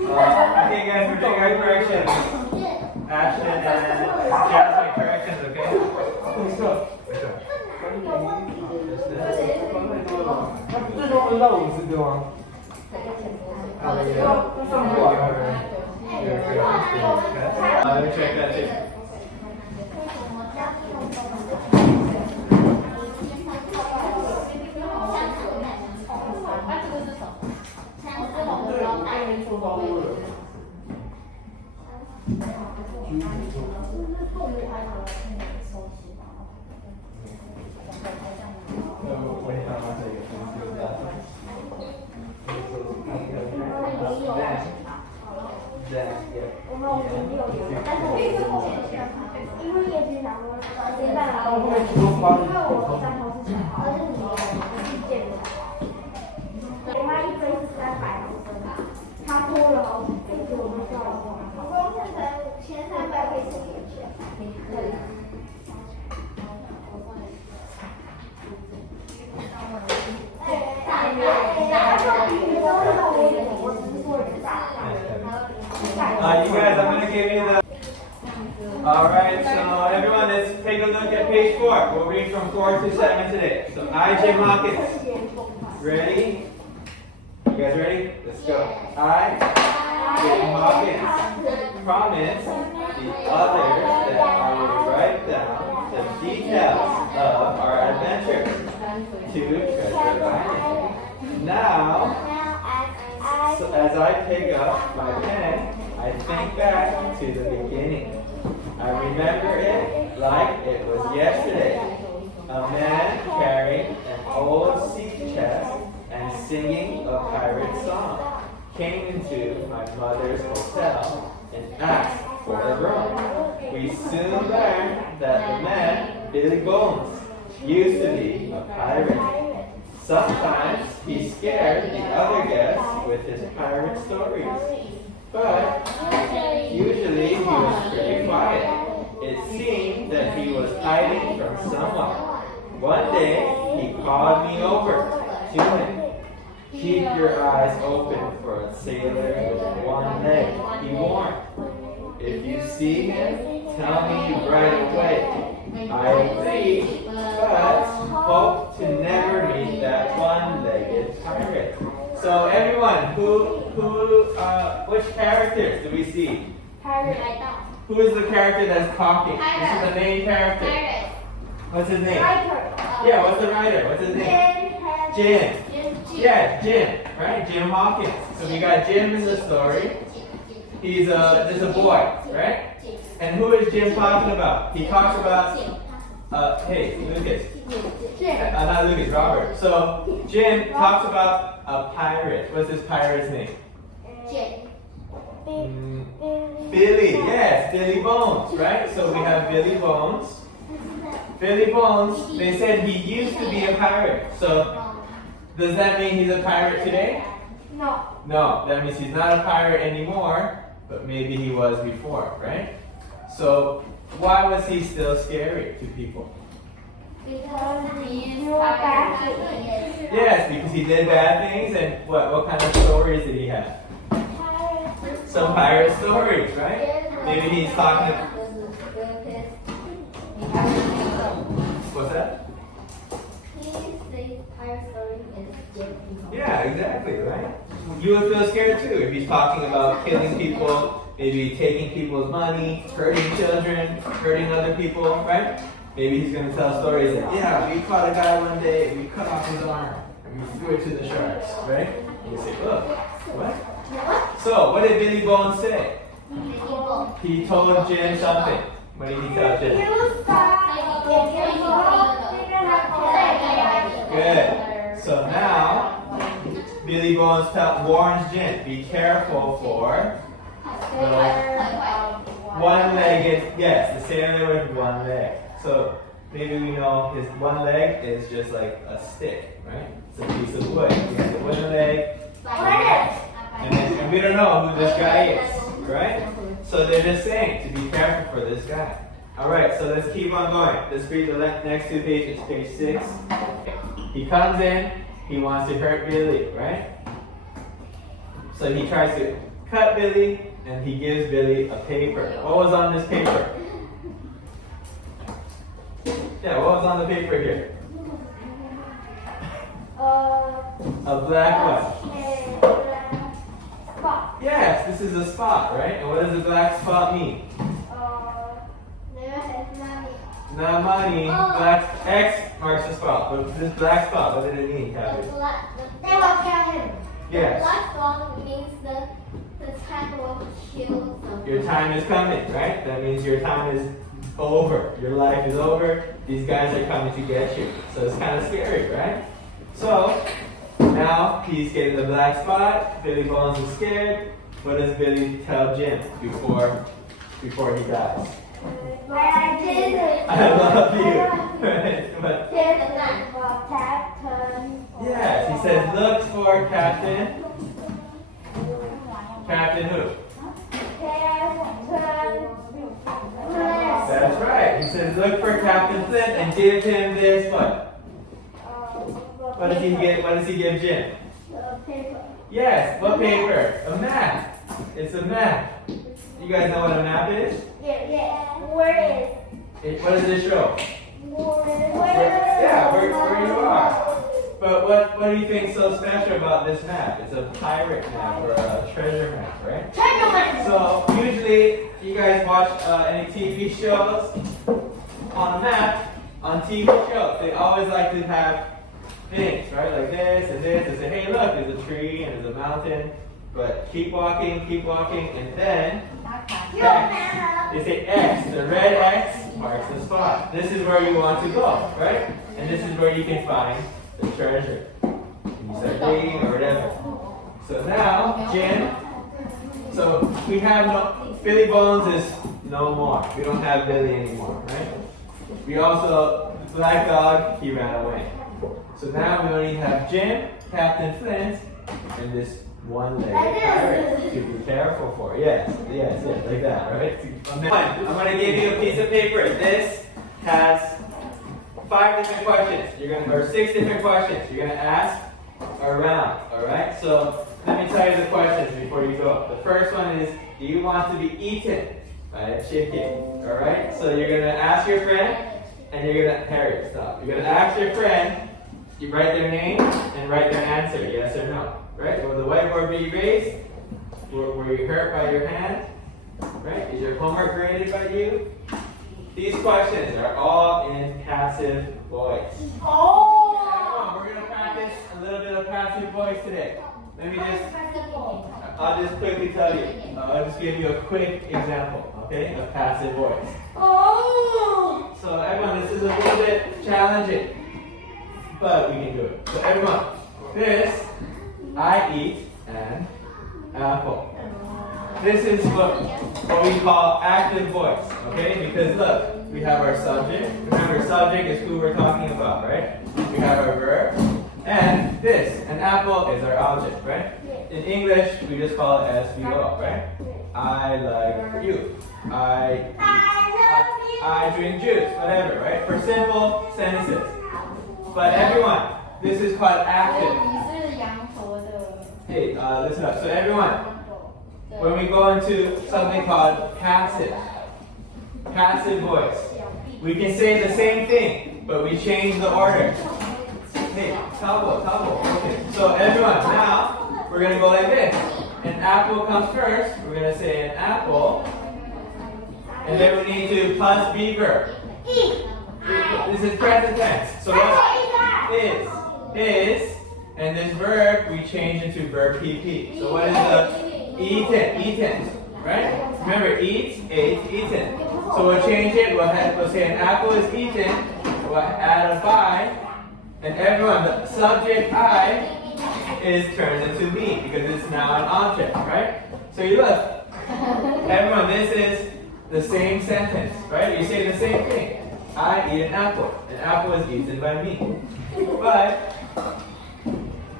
Okay guys, we're doing our corrections. Ashton and Jasmine corrections, okay? Let's go.最终分到50个吗？Let me check that too. You guys, I'm going to give you the... Alright, so everyone, let's take a look at page 4. We'll read from 4 to 7 today. So I, Jim Hawkins. Ready? You guys ready? Let's go. I, Jim Hawkins, promise the others that I will write down the details of our adventure to Treasure Island. Now, so as I pick up my pen, I think back to the beginning. I remember it like it was yesterday. A man carrying an old sea chest and singing a pirate song came into my mother's hotel and asked for a room. We soon learned that the man, Billy Bones, used to be a pirate. Sometimes he scared the other guests with his pirate stories, but usually he was pretty quiet. It seemed that he was hiding from someone. One day he called me over to him. Keep your eyes open for a sailor with one leg, he warned. If you see him, tell me right away. I agreed, but hope to never meet that one-legged pirate. So everyone, which characters do we see? Pirate. Who is the character that's talking? This is the main character. Pirate. What's his name? Writer. Yeah, what's the writer? What's his name? Jim. Yeah, Jim, right? Jim Hawkins. So we got Jim in the story. He's just a boy, right? And who is Jim talking about? He talks about, hey, Lucas. Not Lucas, Robert. So Jim talks about a pirate. What's this pirate's name? Billy, yes, Billy Bones, right? So we have Billy Bones. Billy Bones, they said he used to be a pirate. So does that mean he's a pirate today? No. No, that means he's not a pirate anymore, but maybe he was before, right? So why was he still scary to people? Because he did bad things. Yes, because he did bad things, and what kind of stories did he have? Some pirate stories, right? Maybe he's talking. What's that? Yeah, exactly, right? You would feel scared too if he's talking about killing people, maybe taking people's money, hurting children, hurting other people, right? Maybe he's going to tell stories that, yeah, we caught a guy one day, we cut off his arm, and we threw it to the sharks, right? And you say, look, what? So, what did Billy Bones say? He told Jim something. What did he tell Jim? Good. So now, Billy Bones warns Jim, be careful for the one-legged, yes, the sailor with one leg. So maybe we know his one leg is just like a stick, right? It's a piece of wood. He has a wooden leg. And we don't know who this guy is, right? So they're just saying to be careful for this guy. Alright, so let's keep on going. Let's read the next 2 pages, page 6. He comes in, he wants to hurt Billy, right? So he tries to cut Billy, and he gives Billy a paper. What was on this paper? Yeah, what was on the paper here? A black what? Spot. Yes, this is a spot, right? And what does a black spot mean? Never has money. Not money. Black X marks the spot. But this black spot, what did it mean, The Kathy? black, they will kill him. Yes. Black spot means the time will kill something. Your time is coming, right? That means your time is over. Your life is over. These guys are coming to get you. So it's kind of scary, right? So now he's getting the black spot. Billy Bones is scared. What does Billy tell Jim before he dies? I did it. I love you. Right? But Captain. yes, he says look for Captain. Captain who? That's right. He says look for Captain Flint and give him this what? What does he give Jim? Paper. Yes, what paper? A map. It's a map. You guys know what a map is? Yeah. Where What does it show? Yeah, where you are. But what do you think is so special about this map? It's a pirate map or a treasure map, right? So usually you guys watch any TV shows on a map, on TV shows, they always like to have things, right? Like this and this, and say, hey look, there's a tree and there's a mountain, but keep walking, and then X. They say X, the red X marks the spot. This is where you want to go, right? And this is where you can find the treasure. You start digging or whatever. So now, Jim, so we have Billy Bones is no more. We don't have Billy anymore, right? We also, the black dog, he ran away. So now we only have Jim, Captain Flint, and this one-legged pirate to be careful for. Yes, like that, right? I'm going to give you a piece of paper. This has 5 different questions. Or 6 different questions. You're going to ask around, all right? So let me tell you the questions before you go. The first one is, do you want to be eaten by a chicken? All right? So you're going to ask your friend, and you're going to, Harry, stop. You're going to ask your friend, you write their name and write their answer, yes or no. Right? Will the whiteboard be erased? Were you hurt by your hand? Right? Is your homework graded by you? These questions are all in passive voice. Oh! We're going to practice a little bit of passive voice today. I'll just quickly tell you. I'll just give you a quick example, okay, of passive voice. Oh! So everyone, this is a little bit challenging, but we can do it. So everyone, this, I eat an apple. This is what we call active voice, okay? Because look, we have our subject. Remember, subject is who we're talking about, right? We have our verb. And this, an apple, is our object, right? In English, we just call it as below, right? I like you. I drink juice, whatever, right? For simple sentences. But everyone, this is called active. Hey, listen up. So everyone, when we go into something called passive voice, we can say the same thing, but we change the order. Hey, tabo. Okay. So everyone, now we're gonna go like this. An apple comes first. We're gonna say an apple, and then we need to plus B verb. This is present tense. So what is, and this verb we change into verb PP. So what is the eaten, right? Remember, eat, ate, eaten. So we'll change it. We'll say an apple is eaten. We'll add a by, and everyone, the subject I is turned into me because it's now an object, right? So you look, everyone, this is the same sentence, right? You say the same thing. I eat an apple. An apple is eaten by me. But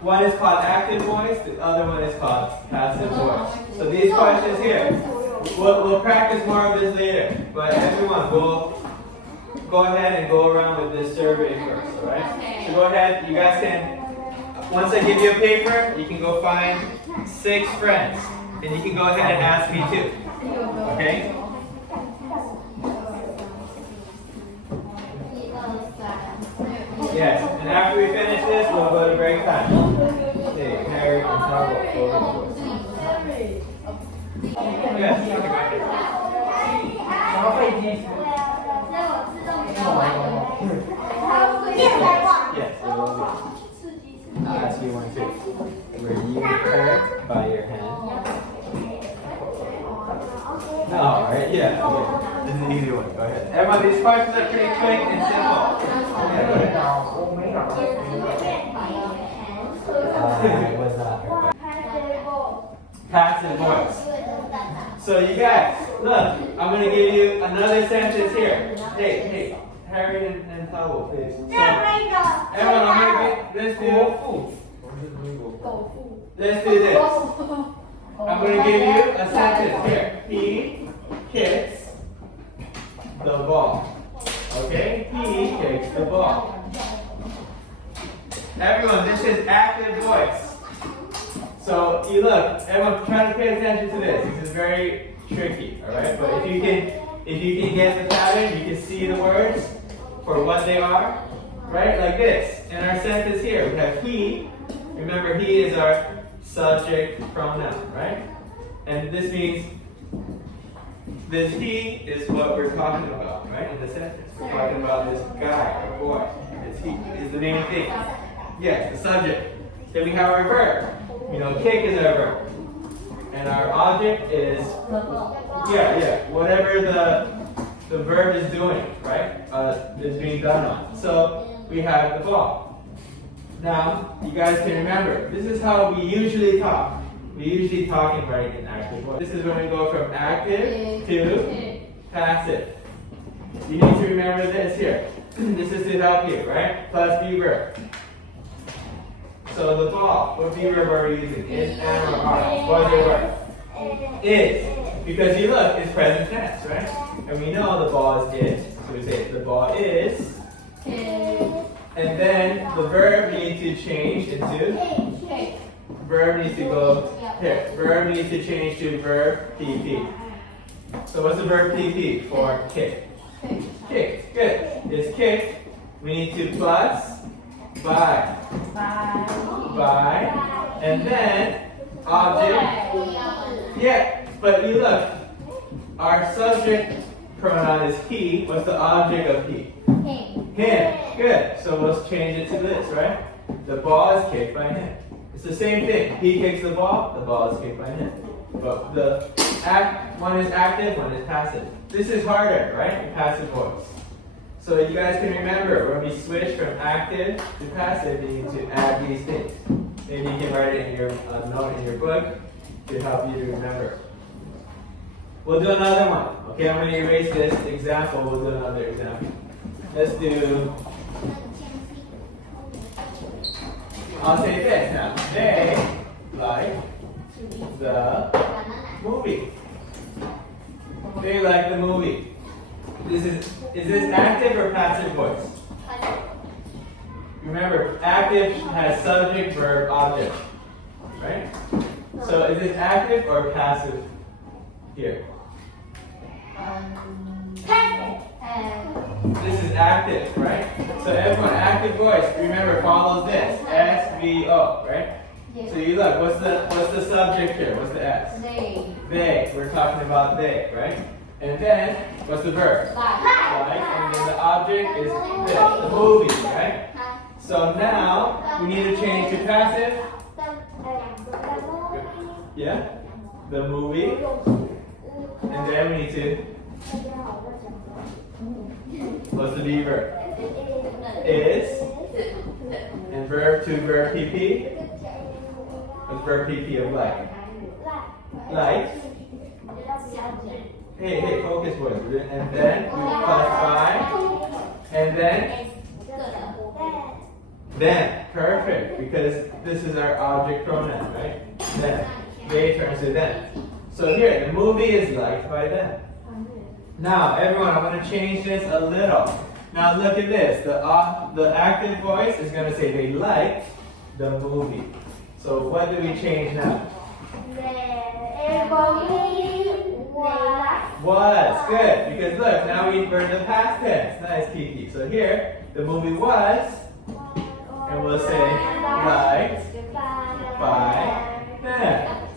one is called active voice, the other one is called passive voice. So these questions here, we'll practice more of this later. But everyone, we'll go ahead and go around with this survey first, alright? So go ahead, you guys can, once I give you a paper, you can go find 6 friends. And you can go ahead and ask me too. Okay? Yes, and after we finish this, we'll go to break time. Okay, Harry and Tabo, over. Yes, okay, go ahead. 然后背天使。 Yes, it will be. I'll ask you one too. Were you hurt by your hand? No, right? Yeah. Okay. This is an easy one. Go ahead. Everyone, these questions are pretty quick and simple. Yeah, go ahead. 我没有。 I was not hurt. Passive voice. So you guys, look, I'm going to give you another sentence here. Hey, Harry and Tabo, please. So, everyone, I'm going to get, let's do this. I'm going to give you a sentence here. He kicks the ball. Okay? He kicks the ball. Everyone, this is active voice. So you look, everyone try to pay attention to this. This is very tricky, alright? But if you can get the pattern, you can see the words for what they are, right? Like this. In our sentence here, we have he. Remember, he is our subject pronoun, right? And this means this he is what we're talking about, right? In the sentence. We're talking about this guy or boy. This he is the main thing. Yes, the subject. Then we have our verb. You know, kick is our verb. And our object is, whatever the verb is doing, right? Is being done on. So we have the ball. Now, you guys can remember, this is how we usually talk. We usually talk and write in active voice. This is when we go from active to passive. You need to remember this here. This is to help you, right? Plus be verb. So the ball, what B verb are we using? Is, am, or are. What is your verb? Is. Because you look, it's present tense, right? And we know the ball is it. So we say the ball is. And then the verb needs to change into. Verb needs to go here. Verb needs to change to verb PP. So what's the verb PP for kick? Kick. Good. It's kick. We need to plus by. And then object. Yeah, but you look. Our subject pronoun is he. What's the object of he? Him. Good. So let's change it to this, right? The ball is kicked by him. It's the same thing. He kicks the ball is kicked by him. But one is active, one is passive. This is harder, right? Passive voice. So you guys can remember when we switch from active to passive, you need to add these things. Maybe you can write it in your note in your book to help you to remember. We'll do another one. Okay, I'm going to erase this example. We'll do another example. Let's do. I'll say this now. They like the movie. They like the movie. Is this active or passive voice? Remember, active has subject, verb, object. Right? So is this active or passive here? This is active, right? So everyone, active voice, remember, follows this. S-V-O, right? So you look, what's the subject here? What's the S? They. We're talking about they, right? And then, what's the verb? Like. And then the object is this, the movie, right? So now, we need to change to passive. Yeah? The movie. And then we need to. What's the B verb? Is. And verb to verb PP. What's verb PP of like? Like. Hey, focus boys. And then we plus by. And then. Perfect. Because this is our object pronoun, right? Then. They turns to then. So here, the movie is liked by them. Now, everyone, I'm going to change this a little. Now, look at this. The active voice is going to say they like the movie. So, what do we change now? Was. Good. Because look, now we learned the past tense. Nice, Kiki. So here, the movie was, and we'll say liked by them.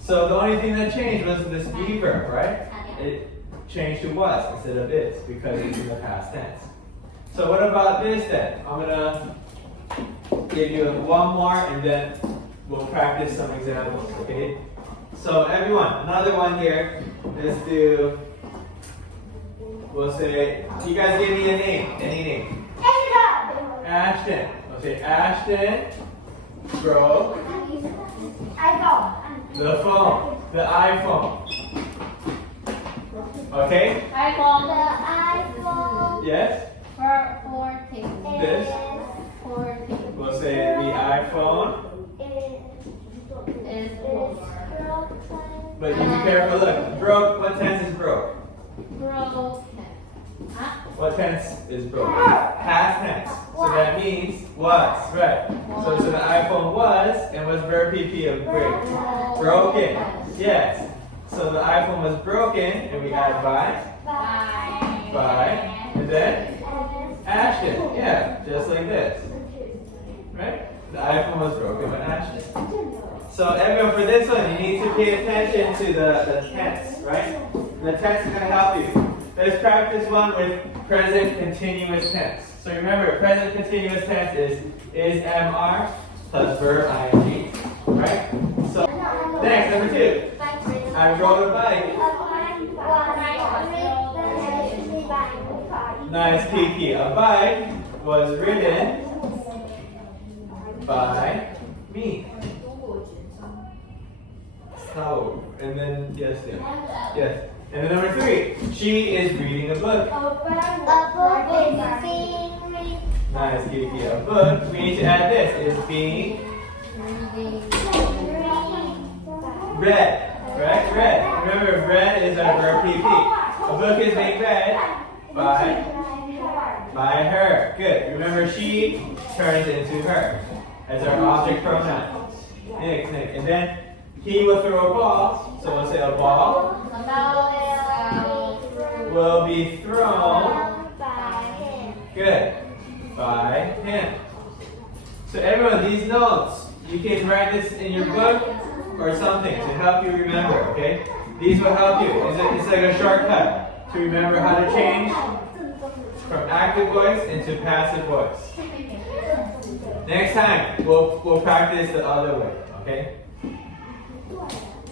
So the only thing that changed was this be verb, right? It changed to was instead of is because it's in the past tense. So what about this then? I'm gonna give you one more and then we'll practice some examples, okay? So everyone, another one here. Let's do, we'll say, you guys give me a name, any name. Ashton. We'll say Ashton broke the phone, the iPhone. Okay? Yes? This? We'll say the iPhone. But you be careful, look. Broke, what tense is broke? What tense is broke? Past tense. So that means was, right? So the iPhone was, and was verb PP of break. Broken. Yes. So the iPhone was broken, and we add by. And then Ashton. Yeah, just like this. Right? The iPhone was broken by Ashton. So everyone, for this one, you need to pay attention to the tense, right? The tense is going to help you. Let's practice one with present continuous tense. So remember, present continuous tense is MR plus verb ing, right? So next, number 2. I rode a bike. Nice, Kiki. A bike was ridden by me. How? And then, yes. And then number 3, she is reading a book. Nice, Kiki. A book. We need to add this. Is being read. Right? Read. Remember, read is our verb PP. A book is being read by her. Good. Remember, she turns into her as our object pronoun. Nick. And then he will throw a ball. So we'll say a ball will be thrown. Good. By him. So everyone, these notes, you can write this in your book or something to help you remember, okay? These will help you. It's like a shortcut to remember how to change from active voice into passive voice. Next time, we'll practice the other way, okay?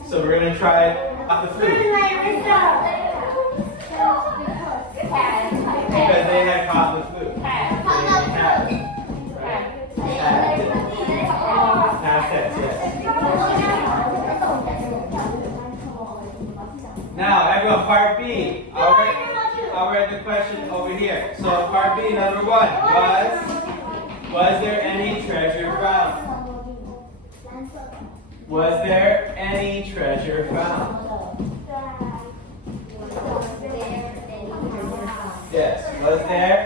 So we're going to try it off the flute. Because they had caught the flute. Now, everyone, part B. I'll write the question over here. So, part B, number 1, was there any treasure found? Was there any treasure found? Yes. Was there